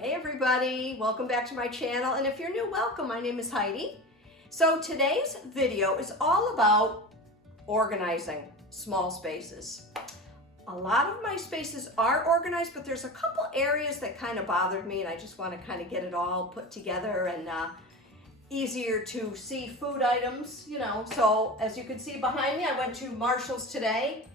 Hey everybody, welcome back to my channel, and if you're new, welcome. My name is Heidi. So today's video is all about organizing small spaces. A lot of my spaces are organized, but there's a couple areas that kind of bothered me, and I just want to kind of get it all put together and easier to see food items, you know. So as you can see behind me, I went to Marshall's today.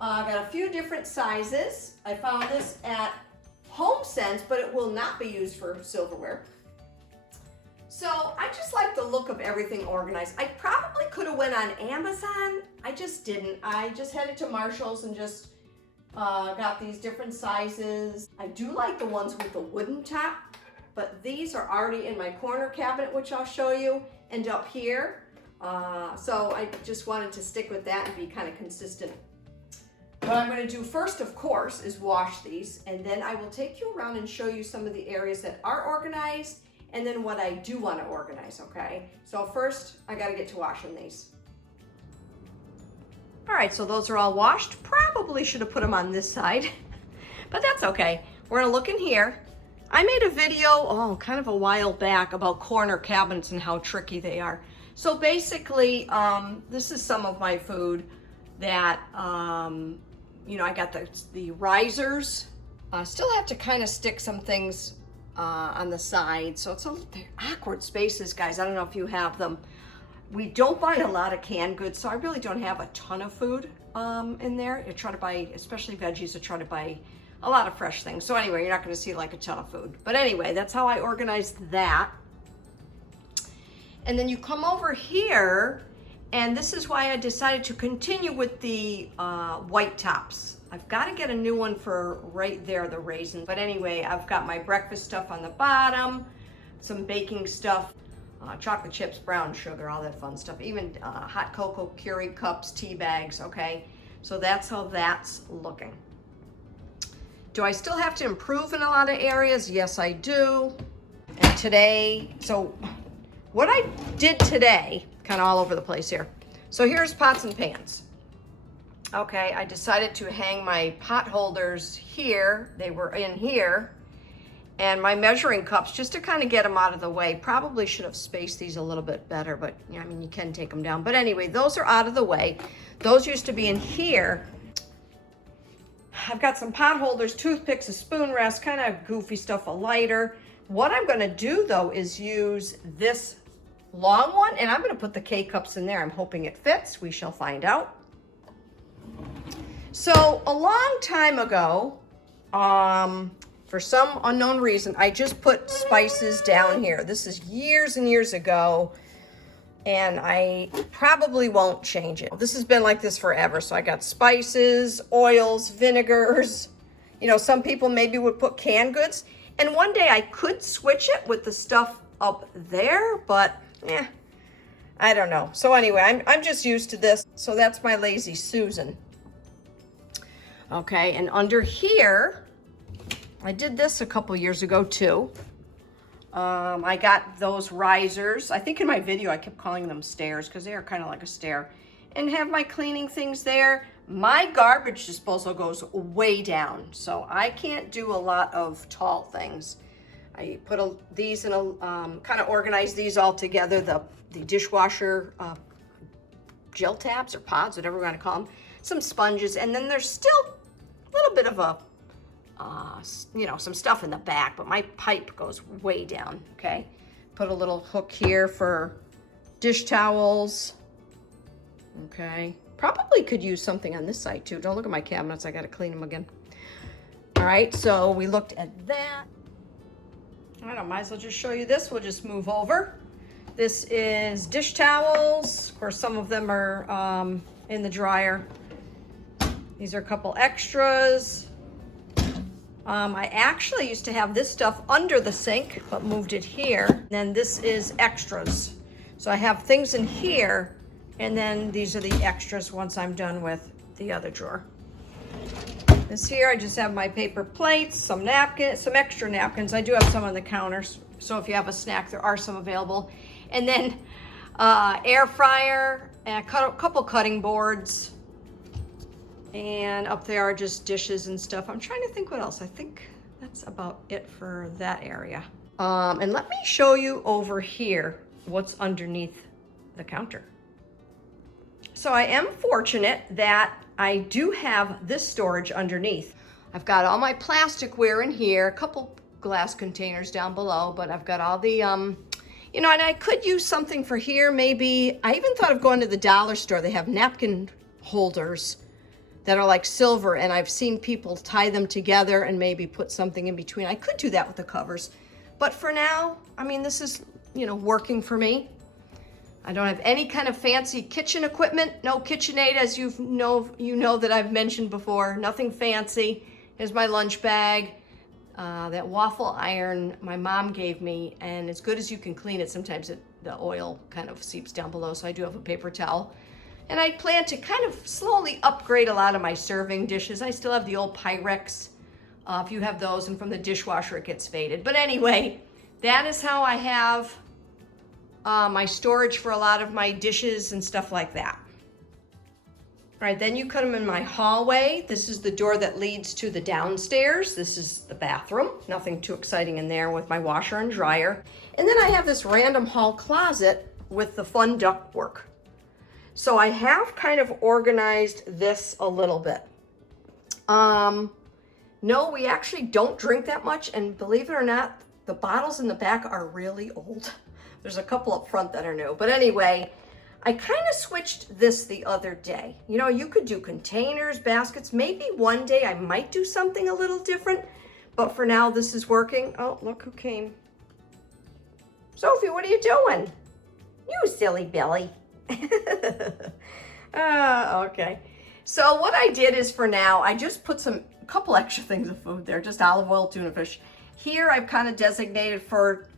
I got a few different sizes. I found this at HomeSense, but it will not be used for silverware. So I just like the look of everything organized. I probably could have went on Amazon. I just didn't. I just headed to Marshall's and just got these different sizes. I do like the ones with the wooden top, but these are already in my corner cabinet, which I'll show you, and up here. So I just wanted to stick with that and be kind of consistent. What I'm going to do first, of course, is wash these, and then I will take you around and show you some of the areas that are organized, and then what I do want to organize, okay? So first, I got to get to washing these. All right, so those are all washed. Probably should have put them on this side, but that's okay. We're going to look in here. I made a video, kind of a while back, about corner cabinets and how tricky they are. So basically, this is some of my food that, you know, I got the risers. Still have to kind of stick some things on the side. So they're awkward spaces, guys. I don't know if you have them. We don't buy a lot of canned goods, so I really don't have a ton of food in there. I try to buy, especially veggies, I try to buy a lot of fresh things. So anyway, you're not gonna see like a ton of food. But anyway, that's how I organized that. And then you come over here, and this is why I decided to continue with the white tops. I've got to get a new one for right there, the raisins. But anyway, I've got my breakfast stuff on the bottom, some baking stuff, chocolate chips, brown sugar, all that fun stuff, even hot cocoa, Keurig cups, tea bags, okay? So that's how that's looking. Do I still have to improve in a lot of areas? Yes, I do. And today, so what I did today, kind of all over the place here. So here's pots and pans. Okay, I decided to hang my pot holders here. They were in here. And my measuring cups, just to kind of get them out of the way. Probably should have spaced these a little bit better, but I mean, you can take them down. But anyway, those are out of the way. Those used to be in here. I've got some pot holders, toothpicks, a spoon rest, kind of goofy stuff, a lighter. What I'm gonna do though is use this long one, and I'm going to put the K-cups in there. I'm hoping it fits. We shall find out. So a long time ago, for some unknown reason, I just put spices down here. This is years and years ago, and I probably won't change it. This has been like this forever. So I got spices, oils, vinegars. You know, some people maybe would put canned goods, and one day I could switch it with the stuff up there, but I don't know. So anyway, I'm just used to this. So that's my Lazy Susan. Okay, and under here, I did this a couple years ago too. I got those risers. I think in my video I kept calling them stairs because they are kind of like a stair. And have my cleaning things there. My garbage disposal goes way down, so I can't do a lot of tall things. I put these in a, kind of organize these all together, the dishwasher gel tabs or pods, whatever we want to call them, some sponges, and then there's still a little bit of a, you know, some stuff in the back, but my pipe goes way down, okay? Put a little hook here for dish towels, okay? Probably could use something on this side too. Don't look at my cabinets, I got to clean them again. All right, so we looked at that. I might as well just show you this. We'll just move over. This is dish towels. Of course, some of them are in the dryer. These are a couple extras. I actually used to have this stuff under the sink, but moved it here. Then this is extras. So I have things in here, and then these are the extras once I'm done with the other drawer. This here, I just have my paper plates, some napkins, some extra napkins. I do have some on the counters, so if you have a snack, there are some available. And then air fryer, and a couple cutting boards. And up there are just dishes and stuff. I'm trying to think what else. I think that's about it for that area. And let me show you over here what's underneath the counter. So I am fortunate that I do have this storage underneath. I've got all my plasticware in here, a couple glass containers down below, but I've got all the, you know, and I could use something for here. Maybe, I even thought of going to the dollar store. They have napkin holders that are like silver, and I've seen people tie them together and maybe put something in between. I could do that with the covers, but for now, I mean, this is, you know, working for me. I don't have any kind of fancy kitchen equipment, no KitchenAid, as you know that I've mentioned before, nothing fancy. Here's my lunch bag, that waffle iron my mom gave me, and as good as you can clean it, sometimes the oil kind of seeps down below, so I do have a paper towel. And I plan to kind of slowly upgrade a lot of my serving dishes. I still have the old Pyrex, if you have those, and from the dishwasher it gets faded. But anyway, that is how I have my storage for a lot of my dishes and stuff like that. All right, then you cut them in my hallway. This is the door that leads to the downstairs. This is the bathroom. Nothing too exciting in there with my washer and dryer. And then I have this random hall closet with the fun ductwork. So I have kind of organized this a little bit. No, we actually don't drink that much, and believe it or not, the bottles in the back are really old. There's a couple up front that are new. But anyway, I kind of switched this the other day. You know, you could do containers, baskets. Maybe one day I might do something a little different. But for now, this is working. Oh, look who came. Sophie, what are you doing? You silly Billy. Okay. So what I did is, for now, I just put a couple extra things of food there. Just olive oil, tuna fish. Here, I've kind of designated for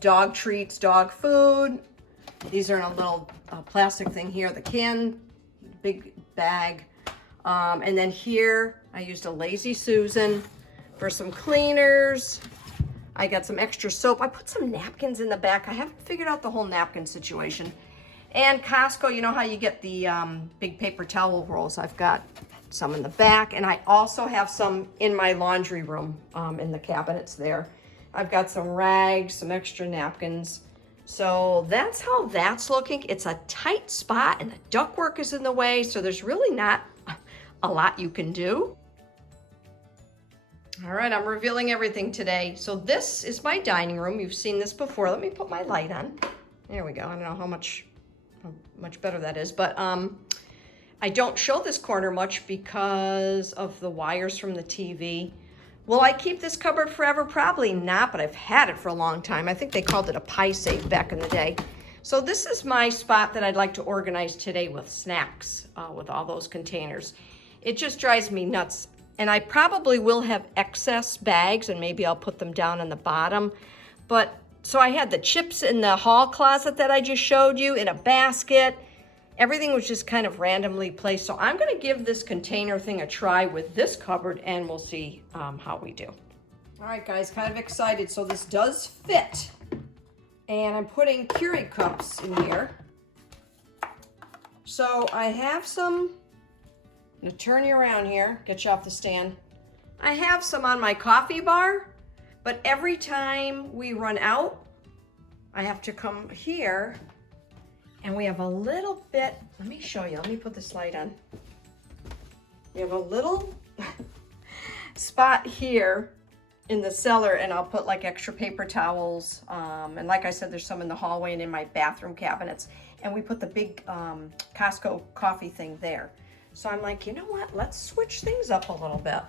dog treats, dog food. These are in a little plastic thing here, the can, big bag. And then here, I used a Lazy Susan for some cleaners. I got some extra soap. I put some napkins in the back. I haven't figured out the whole napkin situation. And Costco, you know how you get the big paper towel rolls? I've got some in the back, and I also have some in my laundry room in the cabinets there. I've got some rags, some extra napkins. So that's how that's looking. It's a tight spot, and the ductwork is in the way, so there's really not a lot you can do. All right, I'm revealing everything today. So this is my dining room. You've seen this before. Let me put my light on. There we go. I don't know how much better that is, but I don't show this corner much because of the wires from the TV. Will I keep this cupboard forever? Probably not, but I've had it for a long time. I think they called it a pie safe back in the day. So this is my spot that I'd like to organize today with snacks, with all those containers. It just drives me nuts. And I probably will have excess bags, and maybe I'll put them down on the bottom. But so I had the chips in the hall closet that I just showed you in a basket. Everything was just kind of randomly placed. So I'm gonna give this container thing a try with this cupboard, and we'll see how we do. All right, guys, kind of excited. So this does fit. And I'm putting Keurig cups in here. So I have some, I'm gonna turn you around here, get you off the stand. I have some on my coffee bar, but every time we run out, I have to come here, and we have a little bit, let me show you, let me put this light on. We have a little spot here in the cellar, and I'll put like extra paper towels. And like I said, there's some in the hallway and in my bathroom cabinets. And we put the big Costco coffee thing there. So I'm like, you know what? Let's switch things up a little bit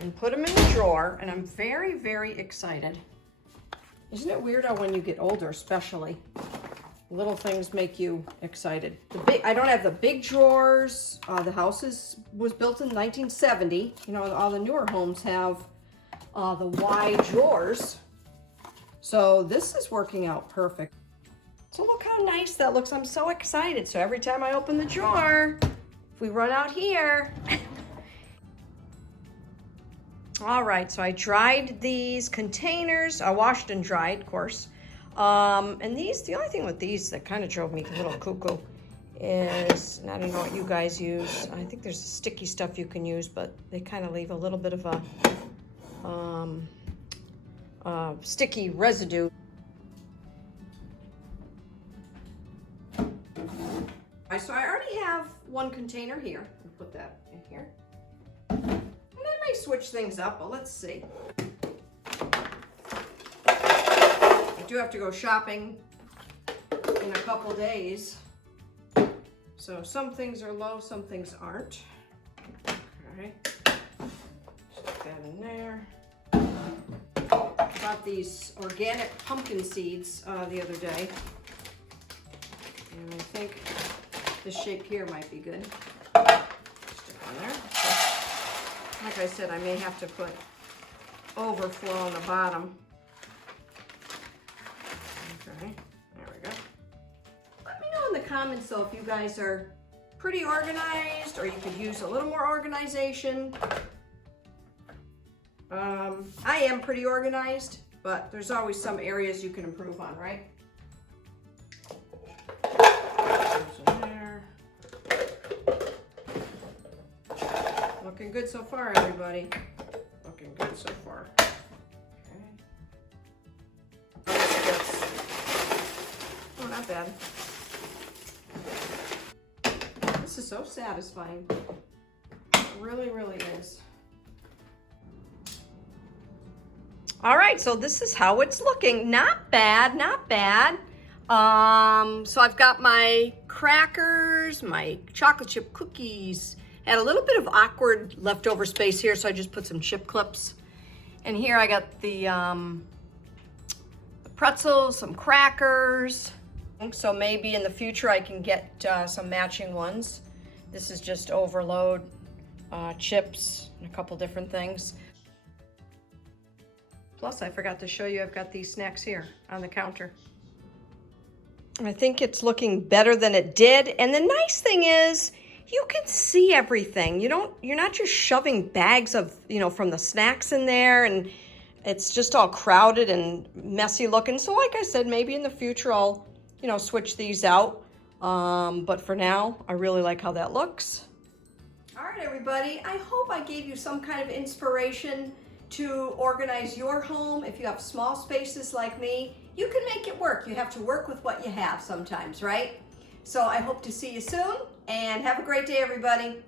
and put them in the drawer. And I'm very, very excited. Isn't it weird how when you get older, especially, little things make you excited? I don't have the big drawers. The house was built in 1970. You know, all the newer homes have the wide drawers. So this is working out perfect. So look how nice that looks. I'm so excited. So every time I open the drawer, if we run out here. All right, so I dried these containers. I washed and dried, of course. And these, the only thing with these that kind of drove me a little cuckoo is, and I don't know what you guys use. I think there's sticky stuff you can use, but they kind of leave a little bit of a sticky residue. So I already have one container here. I'll put that in here. And I may switch things up, but let's see. I do have to go shopping in a couple days. So some things are low, some things aren't. Okay. Stick that in there. I bought these organic pumpkin seeds the other day. And I think this shape here might be good. Stick on there. So, like I said, I may have to put overflow on the bottom. Okay, there we go. Let me know in the comments though if you guys are pretty organized or you could use a little more organization. I am pretty organized, but there's always some areas you can improve on, right? Looking good so far, everybody. Looking good so far. Okay. Oh, not bad. This is so satisfying. It really, really is. All right, so this is how it's looking. Not bad, not bad. So I've got my crackers, my chocolate chip cookies. Had a little bit of awkward leftover space here, so I just put some chip clips. And here I got the pretzels, some crackers. So maybe in the future I can get some matching ones. This is just overload, chips, and a couple different things. Plus, I forgot to show you, I've got these snacks here on the counter. I think it's looking better than it did. And the nice thing is, you can see everything. You're not just shoving bags of, from the snacks in there, and it's just all crowded and messy looking. So like I said, maybe in the future I'll, switch these out. But for now, I really like how that looks. All right, everybody, I hope I gave you some kind of inspiration to organize your home. If you have small spaces like me, you can make it work. You have to work with what you have sometimes, right? So I hope to see you soon, and have a great day, everybody.